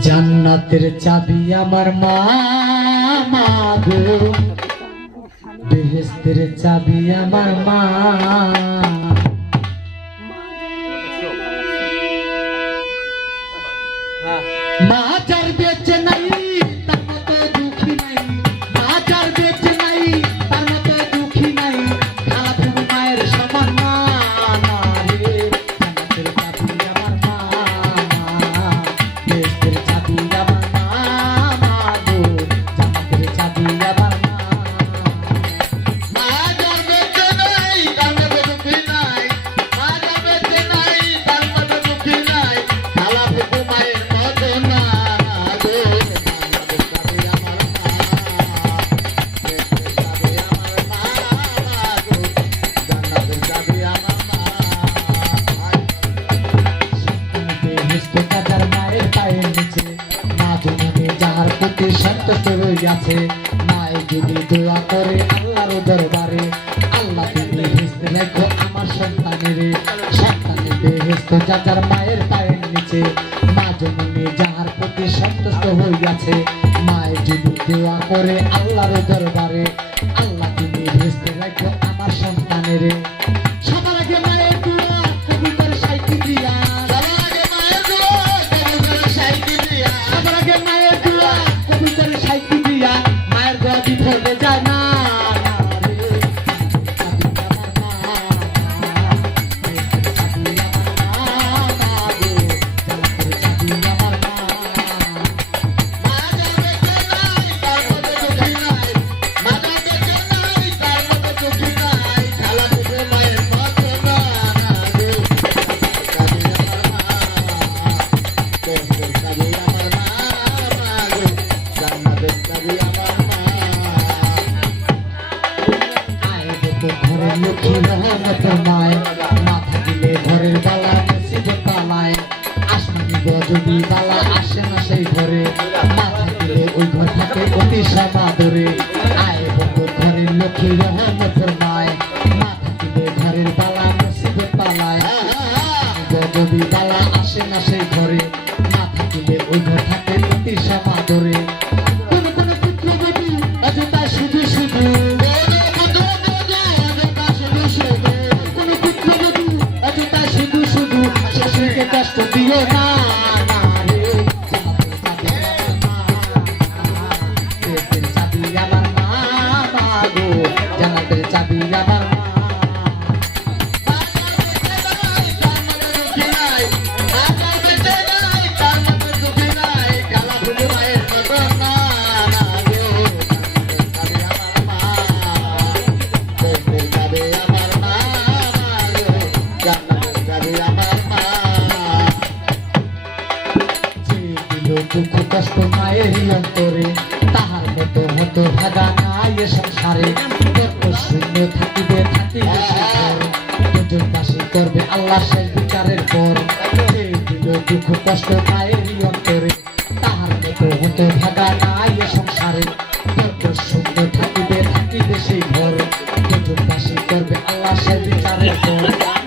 জান্নাতের চাবি আমার মা গো। বেহেস্তের চাবি আমার মা। প্রতি গেছে। নাই যদি দোয়া করে আল্লাহর দরবারে, আল্লাহ তুমি হেসতে রেখো আমার সন্তানের। সন্তানের বেহেস্ত চাচার মায়ের পায়ের নিচে। মা জননী যাহার প্রতি সন্তুষ্ট গেছে মায়ের যদি দোয়া করে আল্লাহর দরবারে, আল্লাহ তুমি হেসতে রেখো ঘরের বালা মুসিবত তালায় আসমানি বালা আসে না সেই ঘরে। মাথা দিলে ওই ঘর থাকে অতি আয় বন্ধু, ঘরের লক্ষ্মী রহমত মায় বালা আসে না সেই ঘরে। প্রকাশ তোমায় অন্তরে। তাহার মতো হতো ভাগা নাই সংসারে। কত শূন্য থাকিবে থাকিবে দুজন পাশে করবে আল্লাহ সেই বিচারের পর। দিল দুঃখ, কষ্ট তায়েরই অন্তরে। তাহার মতো হতো ভাগা নাই সংসারে। কত শূন্য থাকিবে থাকিবে সেই ঘর। দুজন পাশে করবে আল্লাহ সেই বিচারের পর।